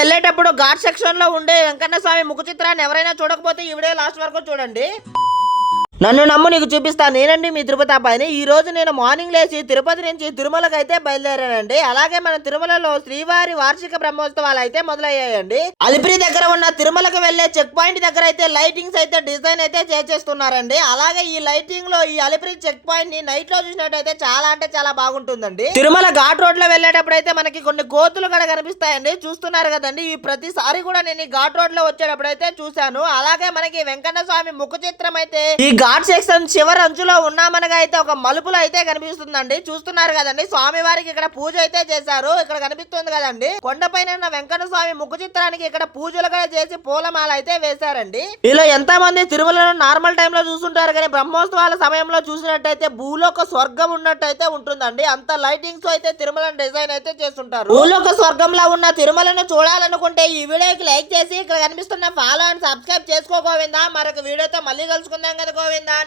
వెళ్ళేటప్పుడు ఘాట్ సెక్షన్లో ఉండే వెంకన్న స్వామి ముఖ చిత్రాన్ని ఎవరైనా చూడకపోతే ఈ వీడియో లాస్ట్ వరకు చూడండి. నన్ను నమ్ము నీకు చూపిస్తాను నేనండి మీ తిరుపతి అబ్బాయిని. ఈ రోజు నేను మార్నింగ్ లేచి తిరుపతి నుంచి తిరుమలకి అయితే బయలుదేరానండి. అలాగే మన తిరుమలలో శ్రీవారి వార్షిక బ్రహ్మోత్సవాలు అయితే మొదలయ్యాయండి. అలిపిరి దగ్గర ఉన్న తిరుమలకి వెళ్ళే చెక్ పాయింట్ దగ్గర అయితే లైటింగ్స్ అయితే డిజైన్ అయితే చేసేస్తున్నారండి. అలాగే ఈ లైటింగ్లో ఈ అలిపిరి చెక్ పాయింట్ని నైట్లో చూసినట్టయితే చాలా అంటే చాలా బాగుంటుందండి. తిరుమల ఘాట్ రోడ్లో వెళ్ళేటప్పుడు అయితే మనకి కొన్ని గోతులు కూడా కనిపిస్తాయండి. చూస్తున్నారు కదండి ఈ ప్రతిసారి కూడా నేను ఈ ఘాట్ రోడ్లో వచ్చేటప్పుడు అయితే చూశాను. అలాగే మనకి వెంకన్న స్వామి ముఖ చిత్రం అయితే ఈ ఘాట్ సెక్షన్ చివరి అంచులో ఉన్నామనగా అయితే ఒక మలుపులో అయితే కనిపిస్తుందండి. చూస్తున్నారు కదండి స్వామి వారికి ఇక్కడ పూజ అయితే చేశారు. ఇక్కడ కనిపిస్తుంది కదండి కొండపైన వెంకట స్వామి ముఖ చిత్రానికి ఇక్కడ పూజలు కూడా చేసి పూలమాల అయితే వేశారండి. ఇలా ఎంత మంది తిరుమలలో నార్మల్ టైమ్లో చూస్తుంటారు కానీ బ్రహ్మోత్సవాల సమయంలో చూసినట్టయితే భూలోక స్వర్గం ఉన్నట్టయితే ఉంటుందండి. అంత లైటింగ్స్ అయితే తిరుమల డిజైన్ అయితే చేస్తుంటారు. భూలోక స్వర్గంలో ఉన్న తిరుమలను చూడాలనుకుంటే ఈ వీడియోకి లైక్ చేసి ఇక్కడ కనిపిస్తున్న ఫాలో అండ్ సబ్స్క్రైబ్ చేసుకోగోవిందా మరొక వీడియోతో మళ్ళీ కలుసుకుందాం కదా గోవిందా. நான்